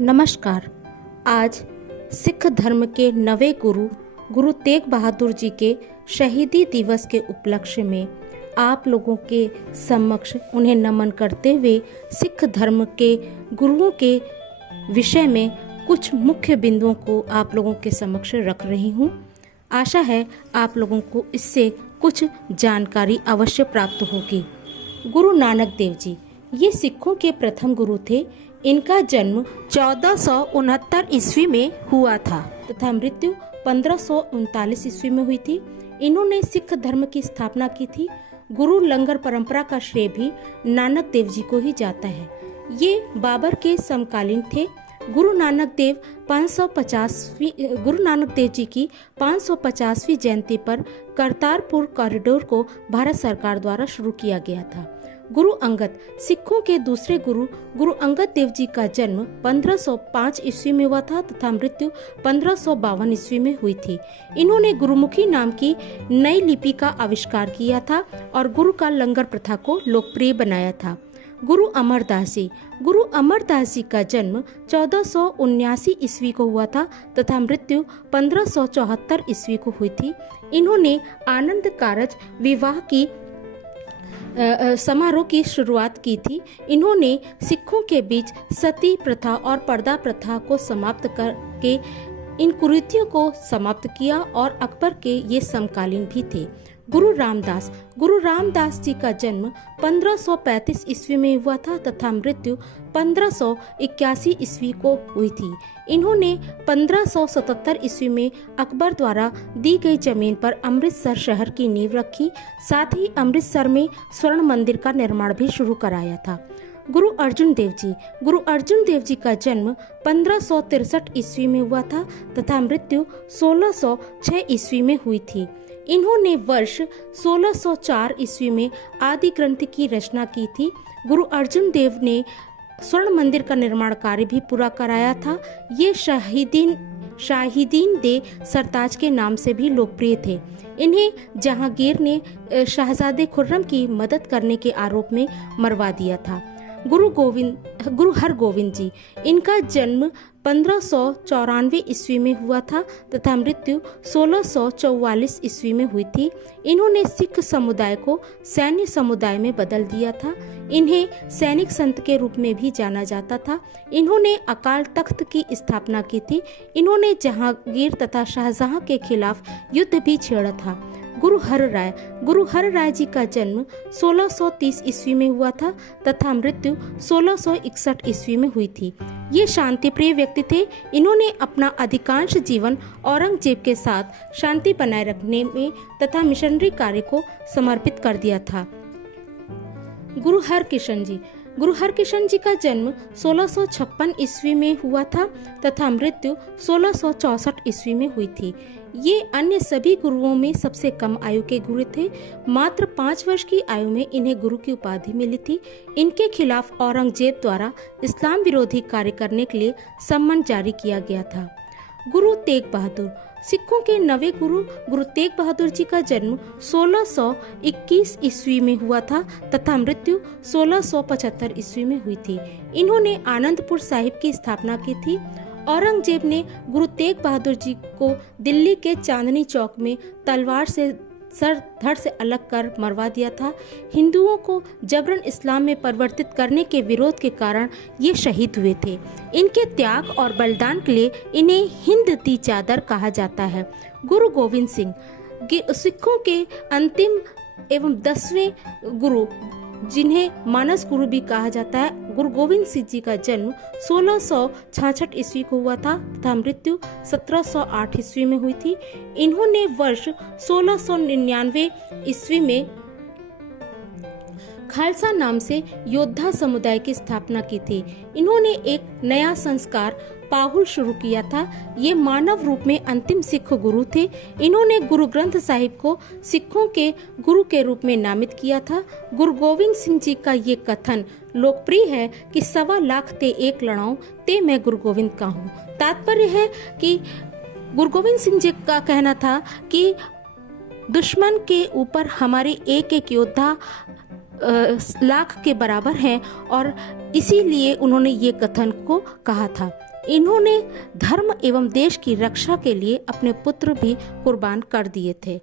नमस्कार। आज सिख धर्म के नवे गुरु गुरु तेग बहादुर जी के शहीदी दिवस के उपलक्ष्य में आप लोगों के समक्ष उन्हें नमन करते हुए सिख धर्म के गुरुओं के विषय में कुछ मुख्य बिंदुओं को आप लोगों के समक्ष रख रही हूँ। आशा है आप लोगों को इससे कुछ जानकारी अवश्य प्राप्त होगी। गुरु नानक देव जी ये सिखों के प्रथम गुरु थे। इनका जन्म 1469 ईस्वी में हुआ था तथा मृत्यु 1539 ईस्वी में हुई थी। इन्होंने सिख धर्म की स्थापना की थी। गुरु लंगर परंपरा का श्रेय भी नानक देव जी को ही जाता है। ये बाबर के समकालीन थे। गुरु नानक देव जी की 550वीं जयंती पर करतारपुर कॉरिडोर को भारत सरकार द्वारा शुरू किया गया था। गुरु अंगद सिखों के दूसरे गुरु गुरु अंगद देव जी का जन्म 1505 ईस्वी में हुआ था तथा मृत्यु 1552 ईस्वी में हुई थी। इन्होंने गुरुमुखी नाम की नई लिपि का आविष्कार किया था और गुरु का लंगर प्रथा को लोकप्रिय बनाया था। गुरु अमरदास जी का जन्म 1479 ईस्वी को हुआ था तथा मृत्यु 1574 ईस्वी को हुई थी। इन्होंने आनंद कारज विवाह की समारोह की शुरुआत की थी। इन्होंने सिखों के बीच सती प्रथा और पर्दा प्रथा को समाप्त करके इन कुरीतियों को समाप्त किया और अकबर के ये समकालीन भी थे। गुरु रामदास जी का जन्म 1535 ईस्वी में हुआ था तथा मृत्यु 1581 ईस्वी को हुई थी। इन्होंने 1577 ईस्वी में अकबर द्वारा दी गई जमीन पर अमृतसर शहर की नींव रखी। साथ ही अमृतसर में स्वर्ण मंदिर का निर्माण भी शुरू कराया था। गुरु अर्जुन देव जी का जन्म 1563 ईस्वी में हुआ था तथा मृत्यु 1606 ईस्वी में हुई थी। इन्होंने वर्ष 1604 ईस्वी में आदि ग्रंथ की रचना की थी। गुरु अर्जुन देव ने स्वर्ण मंदिर का निर्माण कार्य भी पूरा कराया था। ये शाहिदीन दे सरताज के नाम से भी लोकप्रिय थे। इन्हें जहांगीर ने शहजादे खुर्रम की मदद करने के आरोप में मरवा दिया था। गुरु हरगोविंद जी इनका जन्म 1594 ईस्वी में हुआ था तथा मृत्यु 1644 ईस्वी में हुई थी। इन्होंने सिख समुदाय को सैन्य समुदाय में बदल दिया था। इन्हें सैनिक संत के रूप में भी जाना जाता था। इन्होंने अकाल तख्त की स्थापना की थी। इन्होंने जहांगीर तथा शाहजहां के खिलाफ युद्ध भी छेड़ा था। गुरु हर राय जी का जन्म 1630 ईस्वी में हुआ था तथा मृत्यु 1661 ईस्वी में हुई थी। ये शांति प्रिय व्यक्ति थे। इन्होंने अपना अधिकांश जीवन औरंगजेब के साथ शांति बनाए रखने में तथा मिशनरी कार्य को समर्पित कर दिया था। गुरु हरकिशन जी का जन्म 1656 ईस्वी में हुआ था तथा मृत्यु 1664 ईस्वी में हुई थी। ये अन्य सभी गुरुओं में सबसे कम आयु के गुरु थे। मात्र 5 वर्ष की आयु में इन्हें गुरु की उपाधि मिली थी। इनके खिलाफ औरंगजेब द्वारा इस्लाम विरोधी कार्य करने के लिए सम्मन जारी किया गया था। गुरु तेग बहादुर सिखों के नवे गुरु तेग बहादुर जी का जन्म 1621 ईस्वी में हुआ था तथा मृत्यु 1675 ईस्वी में हुई थी। इन्होंने आनंदपुर साहिब की स्थापना की थी। औरंगजेब ने गुरु तेग बहादुर जी को दिल्ली के चांदनी चौक में तलवार से सर धड़ से अलग कर मरवा दिया था। हिंदुओं को जबरन इस्लाम में परिवर्तित करने के विरोध के कारण ये शहीद हुए थे। इनके त्याग और बलिदान के लिए इन्हें हिंद दी चादर कहा जाता है। गुरु गोविंद सिंह सिखों के अंतिम एवं 10वें गुरु जिन्हें मानस गुरु भी कहा जाता है। गुरु गोविंद सिंह जी का जन्म 1666 ईस्वी को हुआ था तथा मृत्यु 1708 ईस्वी में हुई थी। इन्होंने वर्ष 1699 ईस्वी में खालसा नाम से योद्धा समुदाय की स्थापना की थी। इन्होंने एक नया संस्कार पाहुल शुरू किया था। ये मानव रूप में अंतिम सिख गुरु थे। इन्होंने गुरु ग्रंथ साहिब को सिखों के गुरु के रूप में नामित किया था। गुरु गोविंद सिंह जी का ये कथन लोकप्रिय है कि 1.25 लाख ते एक लड़ाऊं ते मैं गुरु गोविंद का हूँ। तात्पर्य है कि गुरु गोविंद सिंह जी का कहना था कि दुश्मन के ऊपर हमारे एक एक योद्धा लाख के बराबर हैं और इसीलिए उन्होंने ये कथन को कहा था। इन्होंने धर्म एवं देश की रक्षा के लिए अपने पुत्र भी कुर्बान कर दिए थे।